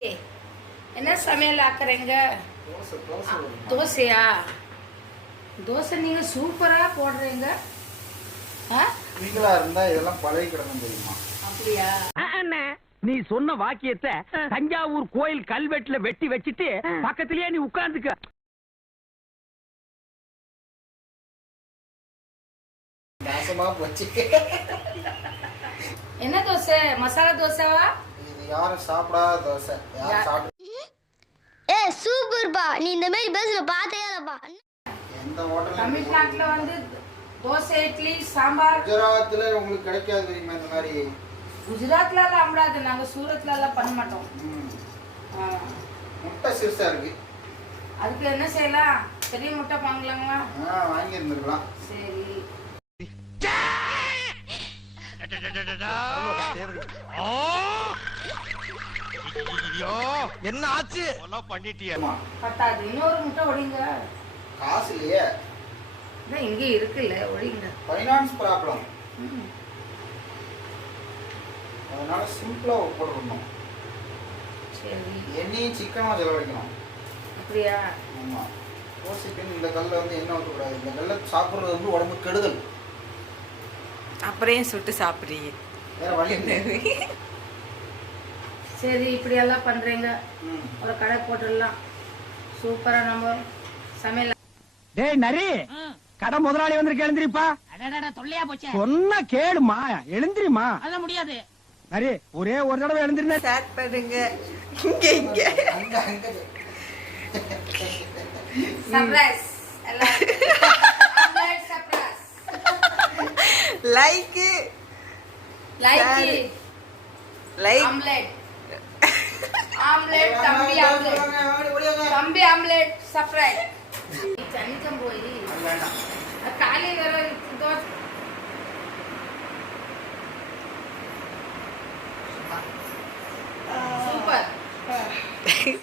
என்ன சமையல் ஆக்குறீங்க? தோசையா? தோசை நீங்க சூப்பரா போடுறீங்க. நீங்களா இருந்தா இதெல்லாம் பழகி கிடக்கும் தெரியுமா? அப்படியா? நீ சொன்ன வாக்கியத்தை தஞ்சாவூர் கோயில் கல்வெட்டுல வெட்டி வச்சிட்டு பக்கத்திலேயே நீ உட்கார்ந்துக்க. நாசமா போச்சு. என்ன தோசை? மசாலா தோசைவா? இது யாரும் சாப்பிடாத தோசை. யாரும் சாப்பிட சூப்பர் பா. நீ இந்த மாதிரி பேசுற பார்த்தே இல்லப்பா. எந்த ஹோட்டல்ல தமிழ்நாட்டுல வந்து தோசை, இட்லி, சாம்பார். குஜராத்ல உங்களுக்கு கிடைக்காது தெரியுமா இந்த மாதிரி? குஜராத்ல எல்லாம் அம்படாது. நாங்க சூரத்ல எல்லாம் பண்ண மாட்டோம். முட்டை சிறுசா இருக்கு. அதுக்கு என்ன செய்யலாம்? பெரிய முட்டை வாங்கலாங்களா? வாங்கி இருந்திருக்கலாம். சரி. என்ன ஆச்சு? பண்ணிட்டியமா? பத்தாது. இன்னொரு முட்டை ஒடிங்க. காசு இல்லையே. இங்க இருக்குல்ல, ஒடிங்க. Finance problem. அதனால சிம்பிளா போடணும். சரி. எண்ணெயும் சிக்கனும் செலவழிக்கணும். அப்படியா? ஆமா. தோசைக்கு இந்த கல்ல வந்து எண்ணெய் ஊற்றக்கூடாது. இந்த கல்ல சாப்பிட்றது வந்து உடம்பு கெடுதல். அப்புறம் சுட்டு சாப்பிடுறீங்க? வேற வழி இல்லை. சரி, இப்படி எல்லாம் பண்றீங்க. ஒரு கடை போட்டுடலாம். சூப்பரா நம்ம சமையல். டேய் நரி, கடை முதலாளி வந்திருக்க, எழுந்திரிப்பா. தொல்லையா போச்சே. சொன்ன கேளுமா, எழுந்திரிமா. அத முடியாது. நரி, ஒரே ஒரு தடவை எழுந்திருந்தேன். ஸ்டார்ட் பண்ணுங்க. இங்க அங்க அங்க surprise. Omelette surprise. Like like omelette. Omelette தம்பி, ஆம்லெட் தம்பி, ஆம்லெட் சர்ப்ரைஸ். சனிக்கம் போய் வேண்டாம். காலை வர